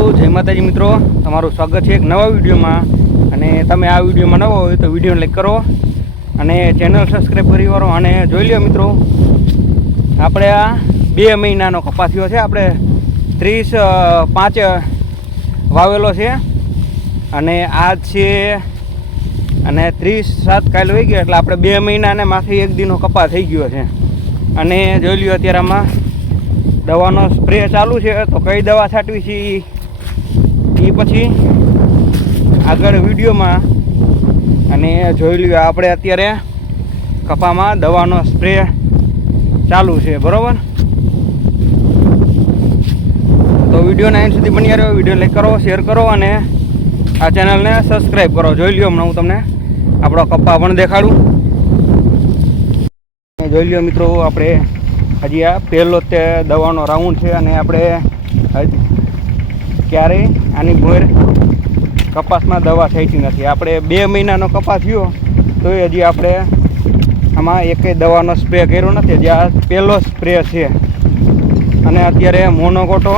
જય માતાજી મિત્રો. તમારું સ્વાગત છે એક નવા વિડીયોમાં. અને તમે આ વિડીયોમાં નવો હોય તો વીડિયો લાઈક કરો અને ચેનલ સબસ્ક્રાઈબ કરી વાળો અને જોઈ લ્યો મિત્રો. આપણે આ બે મહિનાનો કપાસ થયો છે. આપણે ત્રીસ પાંચ વાવેલો છે. અને આજ છે અને ત્રીસ, સાત કાલ હોઈ ગયો એટલે આપણે બે મહિનાને માથે એક દિનનો કપાસ થઈ ગયો છે. અને જોઈ લ્યો અત્યારે આમાં દવાનો સ્પ્રે ચાલુ છે. તો કઈ દવા છાંટવી છે પછી આગળ વિડીયોમાં અને જોઈ લ્યો, આપણે અત્યારે કપામાં દવાનો સ્પ્રે ચાલુ છે, બરોબર? તો વિડીયોના એન્ડ સુધી બની રહ્યો વીડિયો લાઈક કરો શેર કરો અને આ ચેનલને સબસ્ક્રાઈબ કરો. જોઈ લ્યો હમણાં હું તમને આપણો કપ્પા પણ દેખાડું. જોઈ લ્યો મિત્રો, આપણે હજી આ પહેલો તે દવાનો રાઉન્ડ છે અને આપણે ક્યારેય આની ભોર કપાસમાં દવા છાંટી નથી. આપણે બે મહિનાનો કપાસ થયો તો હજી આપણે આમાં એકેય દવાનો સ્પ્રે કર્યો નથી. હજી આ પહેલો સ્પ્રે છે. અને અત્યારે મોનોકોટો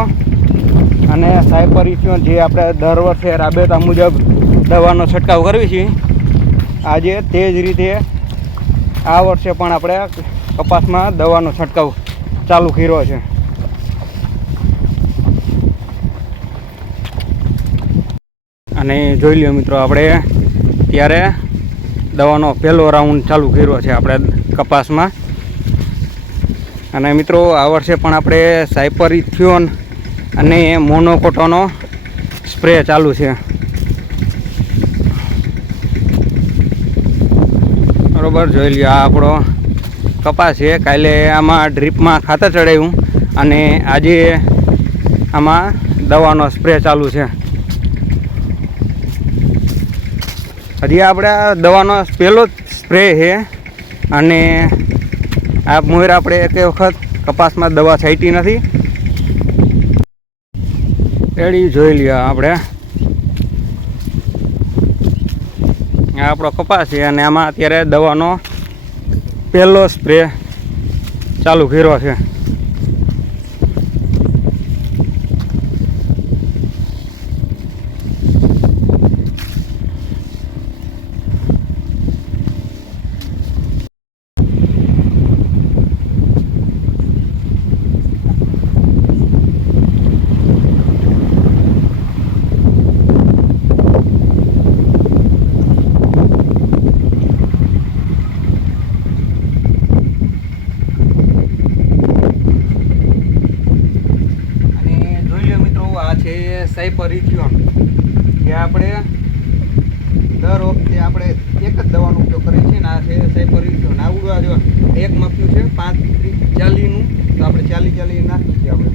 અને સાયપરિસ્યો જે આપણે દર વર્ષે રાબેતા મુજબ દવાનો છંટકાવ કરવી છીએ આજે તે જ રીતે આ વર્ષે પણ આપણે કપાસમાં દવાનો છંટકાવ ચાલુ કર્યો છે. અને જોઈ લ્યો મિત્રો, આપણે ત્યારે દવાનો પહેલો રાઉન્ડ ચાલુ કર્યો છે આપણે કપાસમાં. અને મિત્રો, આ વર્ષે પણ આપણે સાયપરિથિયોન અને મોનોકોટોનો સ્પ્રે ચાલુ છે. બરાબર, જોઈ લ્યો, આ આપણો કપાસ છે. કાલે આમાં ડ્રીપમાં ખાતર ચડાવ્યું અને આજે આમાં દવાનો સ્પ્રે ચાલુ છે. હજી આપણે આ દવાનો પહેલો જ સ્પ્રે છે અને આ મોર આપણે એક વખત કપાસમાં દવા છાંટી નથી. એડી જોઈ લઈએ આપણે. આ આપણો કપાસ છે અને આમાં અત્યારે દવાનો પહેલો સ્પ્રે ચાલુ કર્યો છે અને જોઈ લો મિત્રો આ છે સાયપરિથિયોન જે આપણે દર વખતે આપણે એક જ દવાનો ઉપયોગ કરીએ છીએ ને આ છે સાયપરિથિયોન આવડું આ જો, એક મફ્યું છે પાંચ ચાલીનું, તો આપણે ચાલી ચાલી નાખીએ છીએ આપણે.